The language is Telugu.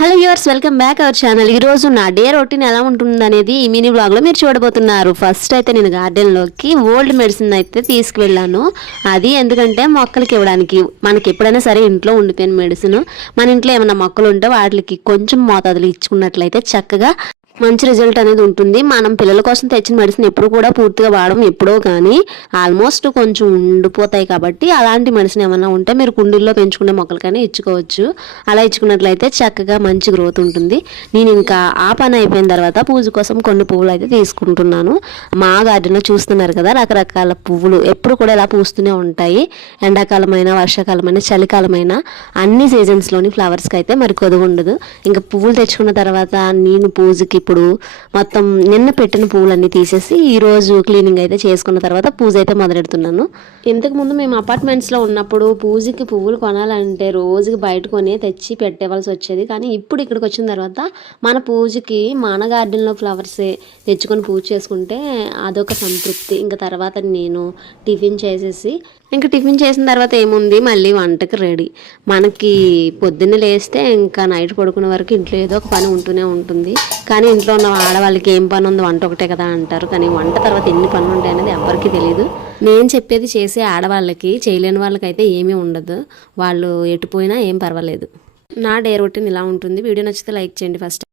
Hello viewers welcome back our channel. ఈ రోజు నా డే రొటీన్ ఎలా ఉంటుంది అనేది ఈ మినీ బ్లాగ్లో మీరు చూడబోతున్నారు. ఫస్ట్ అయితే నేను గార్డెన్లోకి ఓల్డ్ మెడిసిన్ అయితే తీసుకువెళ్ళాను. అది ఎందుకంటే మొక్కలకి ఇవ్వడానికి మనకి ఎప్పుడైనా సరే ఇంట్లో ఉండిపోయిన మెడిసిన్ మన ఇంట్లో ఏమైనా మొక్కలు ఉంటే వాటికి కొంచెం మోతాదులు ఇచ్చుకున్నట్లయితే చక్కగా మంచి రిజల్ట్ అనేది ఉంటుంది. మనం పిల్లల కోసం తెచ్చిన మెడిసిన్ ఎప్పుడు కూడా పూర్తిగా వాడడం ఎప్పుడో కానీ ఆల్మోస్ట్ కొంచెం ఉండిపోతాయి కాబట్టి అలాంటి మెడిసిన్ ఏమైనా ఉంటే మీరు కుండీల్లో పెంచుకునే మొక్కలకైనా ఇచ్చుకోవచ్చు. అలా ఇచ్చుకున్నట్లయితే చక్కగా మంచి గ్రోత్ ఉంటుంది. నేను ఇంకా ఆ పని అయిపోయిన తర్వాత పూజ కోసం కొన్ని పువ్వులు అయితే తీసుకుంటున్నాను. మా గార్డెన్లో చూస్తున్నారు కదా రకరకాల పువ్వులు ఎప్పుడు కూడా ఇలా పూస్తూనే ఉంటాయి. ఎండాకాలమైన వర్షాకాలమైన చలికాలమైన అన్ని సీజన్స్లోని ఫ్లవర్స్కి అయితే మరి కొదువు ఉండదు. ఇంకా పువ్వులు తెచ్చుకున్న తర్వాత నేను పూజకి ఇప్పుడు మొత్తం నిన్న పెట్టిన పువ్వులన్నీ తీసేసి ఈ రోజు క్లీనింగ్ అయితే చేసుకున్న తర్వాత పూజ అయితే మొదలెడుతున్నాను. ఇంతకు ముందు మేము అపార్ట్మెంట్స్లో ఉన్నప్పుడు పూజకి పువ్వులు కొనాలంటే రోజుకి బయట కొని తెచ్చి పెట్టేవలసి వచ్చేది. కానీ ఇప్పుడు ఇక్కడికి వచ్చిన తర్వాత మన పూజకి మన గార్డెన్లో ఫ్లవర్సే తెచ్చుకొని పూజ చేసుకుంటే అదొక సంతృప్తి. ఇంకా తర్వాత నేను టిఫిన్ చేసేసి ఇంకా టిఫిన్ చేసిన తర్వాత ఏముంది? మళ్ళీ వంటకి రెడీ. మనకి పొద్దున్న లేస్తే ఇంకా నైట్ పడుకునే వరకు ఇంట్లో ఏదో ఒక పని ఉంటూనే ఉంటుంది. కానీ ఇంట్లో ఉన్న ఆడవాళ్ళకి ఏం పని ఉంది? వంట ఒకటే కదా అంటారు. కానీ వంట తర్వాత ఎన్ని పనులు ఉంటాయి అనేది ఎవరికి తెలియదు నేను చెప్పేది చేసే ఆడవాళ్ళకి చేయలేని వాళ్ళకైతే ఏమీ ఉండదు. వాళ్ళు ఎటుపోయినా ఏం పర్వాలేదు. నా డే రొటీన్ ఇలా ఉంటుంది. వీడియో నచ్చితే లైక్ చేయండి ఫస్ట్.